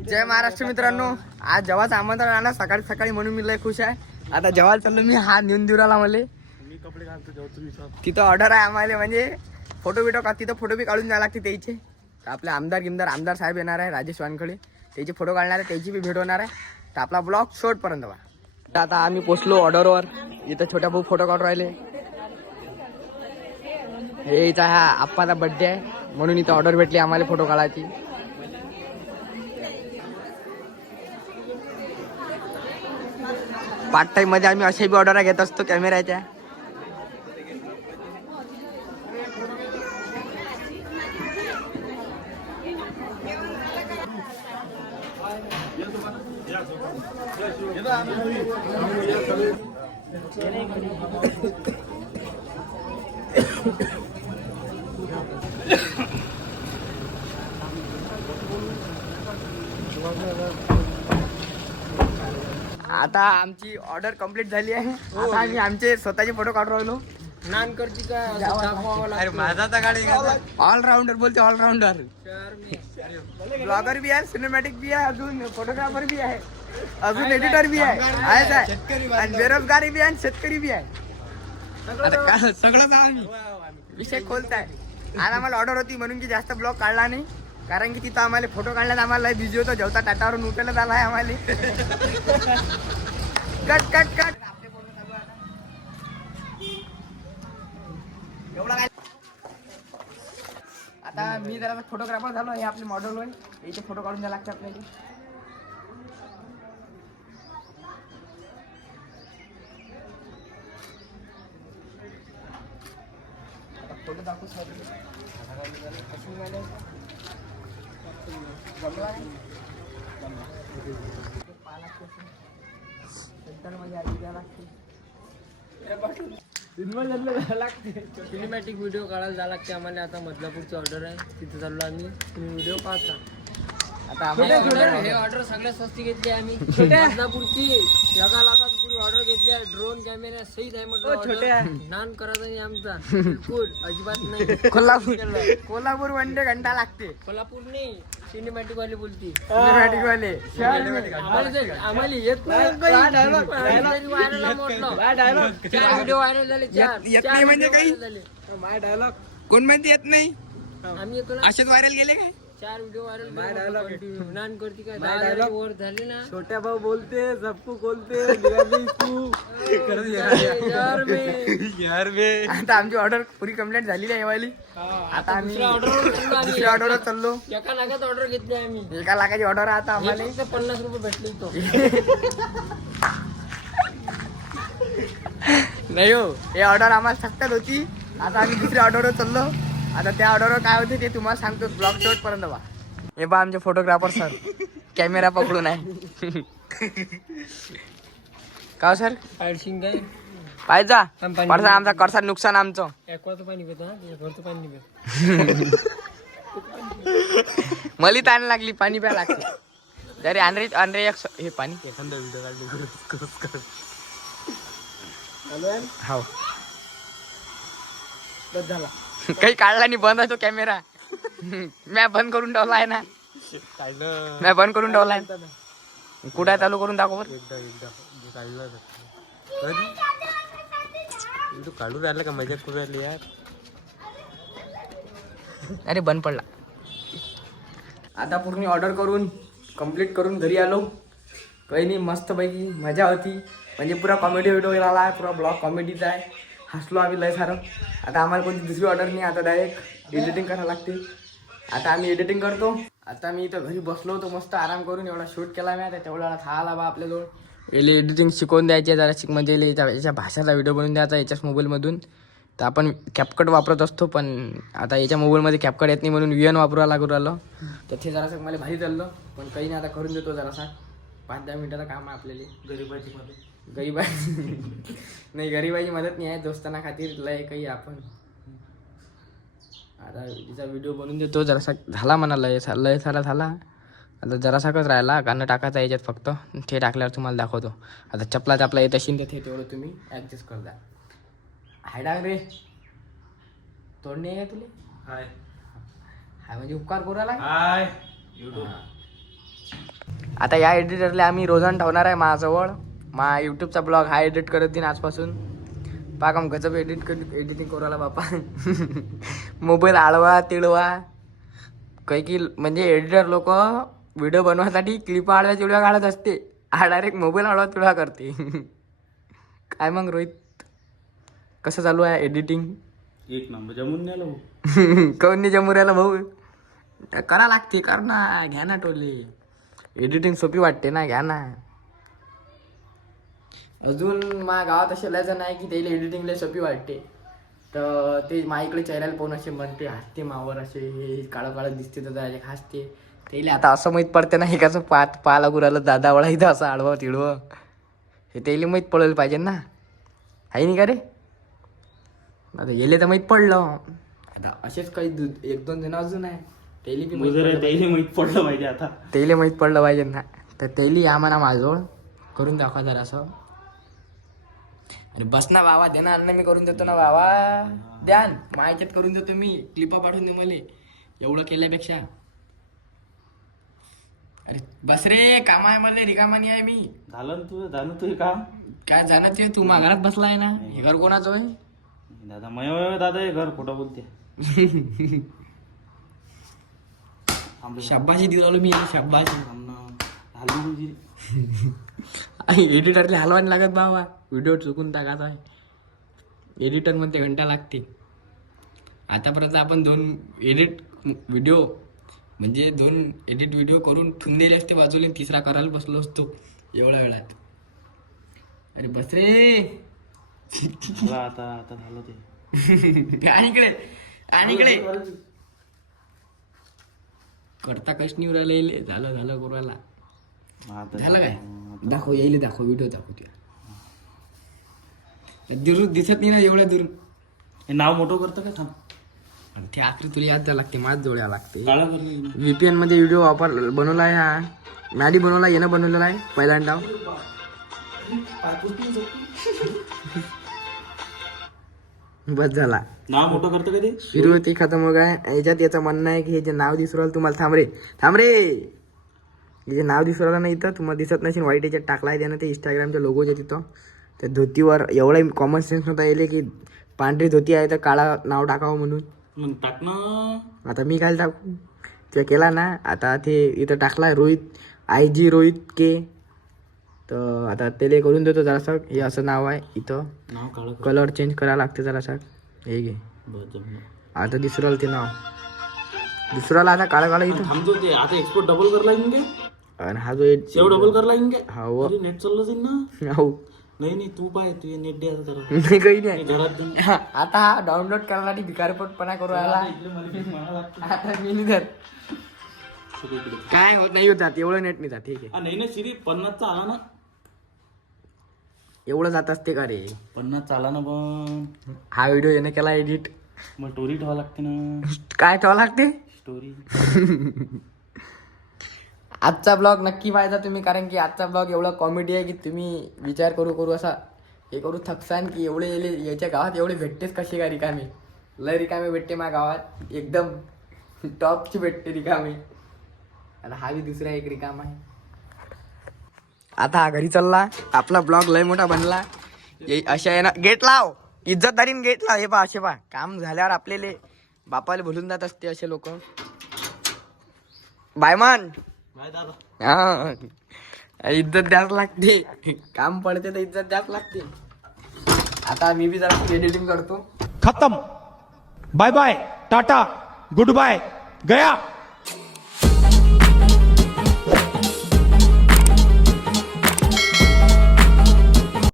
जय महाराष्ट्र मित्रांनो, आज जेव्हाच आमंत्रण आलं सकाळी सकाळी म्हणून मी लय खुश आहे. आता जेव्हा चाललो मी हा नेऊन देऊ राहिला मला कपडे घालतो जेव्हा तुम्ही तिथं ऑर्डर आहे आम्हाला, म्हणजे फोटो बिटो का तिथं फोटो बी काढून द्यावं लागते त्याचे. तर आपले आमदार साहेब येणार आहे राजेश वानखडे, त्याचे फोटो काढणार आहे, त्याची बी भेट होणार आहे. तर आपला ब्लॉग शेवटपर्यंत बघा. आता आम्ही पोचलो ऑर्डरवर. इथं छोट्या भाऊ फोटो काढून राहिले. हे इथं हा आप्पाचा बड्डे आहे म्हणून इथं ऑर्डर भेटली आम्हाला फोटो काढायची. पार्ट टाइम मध्ये आम्ही असे बी ऑर्डर घेत असतो कॅमेऱ्याच्या. आता आमची ऑर्डर कंप्लीट झाली आहे. आता आम्ही आमचे स्वतःचे फोटो काढून राहिलो. नान करती का अरे माझा तर गाडी ऑलराऊंडर बोलते, ऑलराऊंडर. ब्लॉगर भी आहे, सिनेमॅटिक भी आहे, अजून फोटोग्राफर भी आहे, अजून एडिटर भी आहे, आणि बेरोजगारी भी आहे आणि शेतकरी भी आहे. सगळं आम्ही विषय खोलताय. आज आम्हाला ऑर्डर होती म्हणून की जास्त ब्लॉग काढला नाही, कारण की तिथं आम्हाला फोटो काढण्यात आम्हाला बिझी होतो. जेवता टाटावरून उठवलं झालं आहे आम्हाला. कट कट कट एवढा काय. आता मी जरा फोटोग्राफर झालो. हे आपले मॉडेल होय, याचे फोटो काढून द्यायला लागते आपल्याला. फोटो दाखवू सिनेमॅटिक व्हिडिओ काढायला जायला लागते आम्हाला. आता बदलापूरची ऑर्डर आहे, तिथे चाललो आम्ही. तुम्ही व्हिडिओ पाहता. आता आम्हाला हे ऑर्डर सगळ्यात स्वस्ती घेतली आम्ही. बदलापूरची 1 लाखात पुरी ऑर्डर घेतली आहे. ड्रोन कॅमेरा सहित आहे म्हटलं. नान करायचा नाही आमचा, बिलकुल अजिबात नाही. कोल्हापूर वनडे घंटा लागते. कोल्हापूर नाही, सिनेमॅटिक वाली बोलती. सिनेमॅटिक वाले आम्हाला येत नाही. व्हिडिओ व्हायरल झाले. येत नाही म्हणजे काही? माय डायलॉग कोण म्हणते येत नाही? आम्ही येतो ना. असेच व्हायरल गेले काय? 4 व्हिडिओ व्हायरल. नान करती काय 10 वर झाले ना. छोट्या भाऊ बोलते, सबको बोलते. यार बे. आता आमची ऑर्डर पुरी कंप्लीट झालेली आहे वाली. आता आम्ही दुसऱ्या ऑर्डरवर चाललो. 1 लाखात ऑर्डर घेतली आम्ही. 1 लाखाची ऑर्डर आहे आता आम्हाला. फक्त 50 रुपये भेटले तो. नाही हो, हे ऑर्डर आम्हाला सख्त होती. आता आम्ही दुसऱ्या ऑर्डरवर चाललो. आता त्या ऑर्डरवर काय होते ते तुम्हाला सांगतो ब्लॉग शेवटपर्यंत बा. हे बा आमचे फोटोग्राफर सर कॅमेरा पकडून आहे. का सर पायशिंग काय पाहिजे आमचा करसा नुकसान आमचं. एकवाचं पाणी पितो हा, एकवाचं पाणी नाही पित. मली ताण लागली, पाणी प्या लागते. अरे अनरे हे पाणी एखादा व्हिडिओ हो झाला. काही काढला नाही, बंद आहे तो कॅमेरा. म्या बंद करून ठेवला आहे ना, म्या बंद करून ठेवला आहे. कुठे चालू करून दाखव. काढून राहिला का मजा करून राहिली यार. अरे बंद पडला. आता पूर्ण ऑर्डर करून कंप्लीट करून घरी आलो. काही नाही, मस्त पैकी मजा होती. म्हणजे पुरा कॉमेडी व्हिडिओ आला आहे, पुरा ब्लॉग कॉमेडीचा आहे. हसलो आम्ही लय सारं. आता आम्हाला कोणती दुसरी ऑर्डर नाही, आता डायरेक्ट एडिटिंग करायला लागते. आता आम्ही एडिटिंग करतो. आता मी इथं घरी बसलो होतो मस्त आराम करून. एवढा शूट केला मी. आता तेवढा था आला बा आपल्याजवळ. याला एडिटिंग शिकवून द्यायची जरा म्हणजे याच्या भाषेचा व्हिडिओ बनवून द्यायचा याच्याच मोबाईलमधून. तर आपण कॅपकट वापरत असतो, पण आता याच्या मोबाईलमध्ये कॅपकट येत नाही म्हणून VN वापरायला लागू राहिलं. तर ते जरासं मला भारी चाललं, पण काही नाही. आता करून देतो जरासा. 5-10 मिनिटाचं काम आहे आपल्याला. गरीबाची मदत नाही, गरीबाची मदत नाही आहे, दोस्तांना खातीर लय काही आपण. आता तिचा व्हिडिओ बनवून देतो जरासा. झाला म्हणा लय सारा झाला. आता जरासाकच राहिला, गाणं टाकायचं याच्यात फक्त. ते टाकल्यावर तुम्हाला दाखवतो. आता चपला येत असेल तर ते तेवढं तुम्ही ॲडजस्ट कर द्या. हाय डाग रे, तोड नाही आहे तुला? हाय हाय म्हणजे उपकार करू आला. हाय आता या एडिटरला आम्ही रोजान ठेवणार आहे माझ्याजवळ. मा यूट्यूबचा ब्लॉग हा एडिट करत देईन आजपासून. पाकम गजब एडिटिंग करायला बापा. मोबाईल आळवा तिळवा काही की म्हणजे एडिटर लोक व्हिडिओ बनवायसाठी क्लिप आडव्या चिडव्या काढत असते. हा डायरेक्ट मोबाईल आडवा तिळवा करते. काय मग रोहित कसं चालू आहे एडिटिंग? एक नंबर जमून गेलो. काऊन नाही जमू राहिला भाऊ? करा लागते कर ना. घ्या ना टोले. एडिटिंग सोपी वाटते ना, घ्या ना. अजून माझ्या गावात असे लय जण आहे की त्याला एडिटिंगला सोपी वाटते. तर ते माझ्याकडे चेहऱ्याला पाहून असे म्हणते हसते मावर असे हे काळं काळं दिसते तर डायरेक्ट हसते. त्याला आता असं माहीत पडते ना हे कसं पा लागू राहिलं दादा वळा इथं असं आडवं तिळवं. हे त्याला माहीत पडलं पाहिजे ना, आहे नाही का रे? आता गेले तर माहीत पडलं. आता असेच काही एक दोन जण अजून आहे त्याला बी माहित पडलं पाहिजे आता. त्याला माहीत पडलं पाहिजे ना. तर त्याला या म्हणा माझ्याजवळ करून दाखवा जरा असं. अरे बस ना बाबा, देणार ना मी करून देतो ना बाबा. द्यान माझ्यात करून देतो मी. क्लिपा पाठवून दे मला एवढं केल्यापेक्षा. अरे बस रे, काम आहे मला, रिकामानी आहे मी. झालं तुझं काम. काय जाणत आहे तू घरात बसलाय ना. हे घर कोणाचं आहे? दादा मय दादा हे घर खोटं बोलते. शाबाशी देऊ आलो मी. शाबाशी हलवी एडिटरला हलवा नाही लागत बाबा. व्हिडिओ चुकून टाकायचा आहे. एडिटर मध्ये घंटा लागते. आतापर्यंत आपण 2 एडिट व्हिडिओ करून ठेवून दिले असते बाजूला. 3रा करायला बसलो असतो एवढ्या वेळात. अरे बस रे. आता झालं ते. आणि इकडे करता कश नाही राहिले. झालं कोराला झालं काय? दाखव यायला, दाखव व्हिडिओ दाखव. दूर दिसत नाही ना एवढ्या दूर. हे नाव मोठं करतं काय? थांब ते आखरी तुला याद द्यावं लागते, माझ जोड्या लागते. काळा करणे VPN मध्ये व्हिडिओ बनवला आहे हा. मॅडी बनवला, येणं बनवलेला आहे पहिल्यांदा. बस झाला. नाव मोठं करतं का ते? सुरुवाती खतम हो काय. याच्यात याचं म्हणणं आहे की हे जे नाव दिसू राहिलं तुम्हाला, थांब रे हे जे नाव दिसू राहिलं नाही इथं तुम्हाला दिसत नसेल, व्हाईट याच्यात टाकला आहे त्यानं. ते इंस्टाग्रामच्या लोगोच्या तिथं त्या धोतीवर एवढं कॉमन सेन्स नव्हता येईल की पांढरी धोती आहे तर काळा नाव टाकावं म्हणून. टाक ना. आता मी काय टाकू? ते केला ना. आता ते इथं टाकलाय रोहित IG रोहित के. तर आता त्याला करून देतो जरासं. हे असं नाव आहे इथं. नाव काळं कलर चेंज करायला लागते जरासं. हे घे आता दिसू राहिलं ते नाव. दिसू राहिलं आता काळं इथं. थांबतो ते. आता एक्सपोर्ट डबल कर लागेल काय? आणि हा जो सेव डबल कर लागेल काय? हो नेट चाललं जाईल ना. हो नाही तू पाय तू नेट दे आता जरा. नाही काही नाही. घरात जाऊन हा, आता हा डाउनलोड करायला भिकारपटपणा करू राहिला. आता मी नाही जात. काय होत नाही होतात एवढं नेट नाही जात. ठीक आहे. नाही ना श्री 50चा आला ना. एवढं जात असते का रे? 50चा आला ना. पण हा व्हिडिओ येणे केला एडिट. मग स्टोरी ठेवा लागते ना. काय ठेवा लागते? स्टोरी. आजचा ब्लॉग नक्की पाहायचा तुम्ही, कारण की आजचा ब्लॉग एवढा कॉमेडी आहे की तुम्ही विचार करू असा हे करू थकसान की एवढे याच्या गावात एवढे भेटतेच कसे का रिकामे. लय रिकामे भेटते माझ्या गावात. एकदम टॉपची भेटते रिकामे. आता हा बी दुसरा एक रिकाम आहे. आता हा घरी चालला. आपला ब्लॉग लय मोठा बनला. अशा आहे ना. गेट लाव, इज्जतदारीन गेट लाव. हे पा असे पा काम झाल्यावर आपल्याला बापाला भुलून जात असते असे लोक. बायमान बाय दादा. हा इज्जत द्याच लागते. काम पडते तर इज्जत द्याच लागते. आता मी बी जरा एडिटिंग करतो. खत्म. Bye bye ta-ta good bye गया.